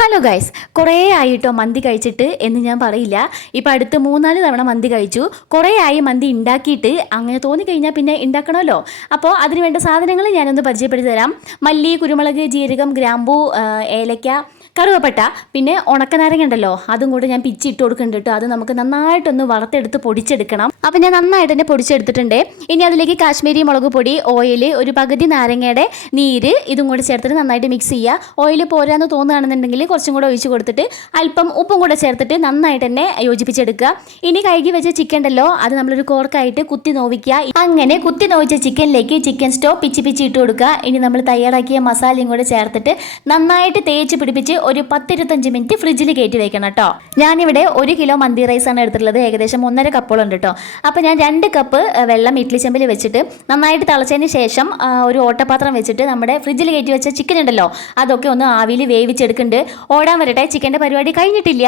Hello guys, കുറേ ആയിട്ടോ മന്തി കഴിച്ചിട്ട് എന്ന് ഞാൻ പറയില്ല. ഇപ്പം അടുത്ത് 3-4 തവണ മന്തി കഴിച്ചു. കുറേ ആയി മന്തി ഉണ്ടാക്കിയിട്ട്. അങ്ങനെ തോന്നിക്കഴിഞ്ഞാൽ പിന്നെ ഉണ്ടാക്കണമല്ലോ. അപ്പോൾ അതിന് വേണ്ട സാധനങ്ങൾ ഞാനൊന്ന് പരിചയപ്പെടുത്തി തരാം. മല്ലി, കുരുമുളക്, ജീരകം, ഗ്രാമ്പൂ, ഏലക്ക, കറുവപ്പട്ട, പിന്നെ ഉണക്കനാരങ്ങ ഉണ്ടല്ലോ, അതും കൂടെ ഞാൻ പിച്ചിട്ട് കൊടുക്കുന്നുണ്ട് കേട്ടോ. അത് നമുക്ക് നന്നായിട്ടൊന്ന് വറുത്തെടുത്ത് പൊടിച്ചെടുക്കണം. അപ്പം ഞാൻ നന്നായിട്ട് തന്നെ പൊടിച്ചെടുത്തിട്ടുണ്ട്. ഇനി അതിലേക്ക് കാശ്മീരി മുളക് പൊടി, ഓയിൽ, ഒരു പകുതി നാരങ്ങയുടെ നീര്, ഇതും കൂടെ ചേർത്തിട്ട് നന്നായിട്ട് മിക്സ് ചെയ്യുക. ഓയിൽ പോരാന്ന് തോന്നുകയാണെന്നുണ്ടെങ്കിൽ കുറച്ചും കൂടെ ഒഴിച്ച് കൊടുത്തിട്ട് അല്പം ഉപ്പും കൂടെ ചേർത്തിട്ട് നന്നായിട്ട് തന്നെ യോജിപ്പിച്ചെടുക്കുക. ഇനി കഴുകി വെച്ച ചിക്കൻ ഉണ്ടല്ലോ, അത് നമ്മളൊരു കോർക്കായിട്ട് കുത്തി നോവിക്കുക. അങ്ങനെ കുത്തി നോവിച്ച ചിക്കനിലേക്ക് ചിക്കൻ സ്റ്റോ പിച്ചി ഇട്ട് കൊടുക്കുക. ഇനി നമ്മൾ തയ്യാറാക്കിയ മസാലയും കൂടെ ചേർത്തിട്ട് നന്നായിട്ട് തേച്ച് പിടിപ്പിച്ച് ഒരു 10-25 മിനിറ്റ് ഫ്രിഡ്ജിൽ കയറ്റി വെക്കണം കേട്ടോ. ഞാനിവിടെ 1 കിലോ മന്തി റൈസാണ് എടുത്തിട്ടുള്ളത്. ഏകദേശം 1.5 കപ്പോളം ഉണ്ട് കേട്ടോ. അപ്പോൾ ഞാൻ 2 കപ്പ് വെള്ളം ഇഡ്ലി ചെമ്പിൽ വെച്ചിട്ട് നന്നായിട്ട് തിളച്ചതിന് ശേഷം ഒരു ഓട്ടപാത്രം വെച്ചിട്ട് നമ്മുടെ ഫ്രിഡ്ജിൽ കയറ്റി വെച്ച ചിക്കൻ ഉണ്ടല്ലോ, അതൊക്കെ ഒന്ന് ആവിയിൽ വേവിച്ചെടുക്കുന്നുണ്ട്. ഓടാൻ വരട്ടെ, ചിക്കൻ്റെ പരിപാടി കഴിഞ്ഞിട്ടില്ല.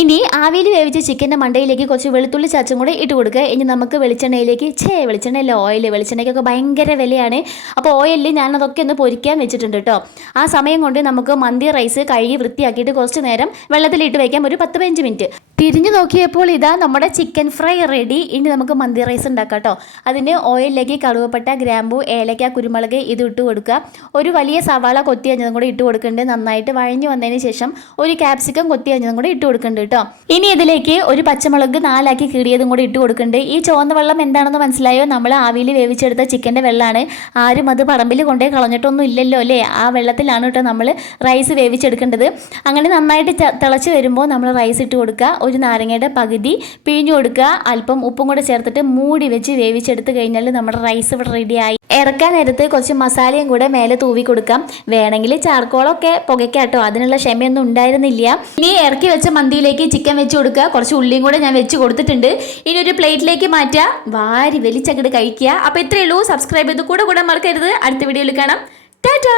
ഇനി ആവിയിൽ വേവിച്ച ചിക്കൻ്റെ മണ്ടയിലേക്ക് കുറച്ച് വെളുത്തുള്ളി ചതച്ചും കൂടെ ഇട്ട് കൊടുക്കുക. ഇനി നമുക്ക് വെളിച്ചെണ്ണയിലേക്ക് വെളിച്ചെണ്ണയല്ല, ഓയിൽ. വെളിച്ചെണ്ണയ്ക്കൊക്കെ ഭയങ്കര വിലയാണ്. അപ്പോൾ ഓയിലിൽ ഞാനതൊക്കെ ഒന്ന് പൊരിക്കാൻ വെച്ചിട്ടുണ്ട് കേട്ടോ. ആ സമയം കൊണ്ട് നമുക്ക് മന്തി റൈസ് കഴുകി വൃത്തിയാക്കിയിട്ട് കുറച്ച് നേരം വെള്ളത്തിലിട്ട് വയ്ക്കാം, ഒരു 10-15 മിനിറ്റ്. തിരിഞ്ഞു നോക്കിയപ്പോൾ ഇതാ നമ്മുടെ ചിക്കൻ ഫ്രൈ റെഡി. ഇനി നമുക്ക് മന്തി റൈസ് ഉണ്ടാക്കാം കേട്ടോ. അതിന് ഓയിലിലേക്ക് കറുവപ്പട്ട, ഗ്രാമ്പൂ, ഏലക്ക, കുരുമുളക് ഇത് ഇട്ട് കൊടുക്കുക. ഒരു വലിയ സവാള കൊത്തി അഞ്ഞതും കൂടെ ഇട്ട് കൊടുക്കുന്നുണ്ട്. നന്നായിട്ട് വഴഞ്ഞു വന്നതിന് ശേഷം ഒരു ക്യാപ്സിക്കം കൊത്തി അഞ്ഞതും കൂടെ ഇട്ട് കൊടുക്കുന്നുണ്ട് കേട്ടോ. ഇനി ഇതിലേക്ക് ഒരു പച്ചമുളക് 4 ആക്കി കീറിയതും കൂടി ഇട്ട് കൊടുക്കുന്നുണ്ട്. ഈ ചുവന്ന വെള്ളം എന്താണെന്ന് മനസ്സിലായോ? നമ്മൾ ആവിയിൽ വേവിച്ചെടുത്ത ചിക്കൻ്റെ വെള്ളമാണ്. ആരും അത് പറമ്പിൽ കൊണ്ടേ കളഞ്ഞിട്ടൊന്നും ഇല്ലല്ലോ അല്ലേ? ആ വെള്ളത്തിലാണ് കേട്ടോ നമ്മൾ റൈസ് വേവിച്ചെടുക്കേണ്ടത്. അങ്ങനെ നന്നായിട്ട് തിളച്ച് വരുമ്പോൾ നമ്മൾ റൈസ് ഇട്ട് കൊടുക്കുക. ഒരു നാരങ്ങയുടെ പകുതി പിഴിഞ്ഞു കൊടുക്കുക. അല്പം ഉപ്പും കൂടെ ചേർത്തിട്ട് മൂടി വെച്ച് വേവിച്ചെടുത്ത് കഴിഞ്ഞാൽ നമ്മുടെ റൈസ് ഇവിടെ റെഡിയായി. ഇറക്കാൻ നേരത്ത് കുറച്ച് മസാലയും കൂടെ മേലെ തൂവി കൊടുക്കാം. വേണമെങ്കിൽ ചാർക്കോളൊക്കെ പുകയ്ക്കാട്ടോ, അതിനുള്ള ക്ഷമയൊന്നും ഉണ്ടായിരുന്നില്ല. ഇനി ഇറക്കി വെച്ച മന്തിയിലേക്ക് ചിക്കൻ വെച്ച് കൊടുക്കുക. കുറച്ച് ഉള്ളിയും കൂടെ ഞാൻ വെച്ച് കൊടുത്തിട്ടുണ്ട്. ഇനി ഒരു പ്ലേറ്റിലേക്ക് മാറ്റുക, വാരി വലിച്ചങ്ങോട്ട് കഴിക്കുക. അപ്പോൾ ഇത്രയേ ഉള്ളൂ. സബ്സ്ക്രൈബ് ചെയ്ത് കൂടെ മറക്കരുത്. അടുത്ത വീഡിയോയിൽ കാണാം. ടാറ്റാ.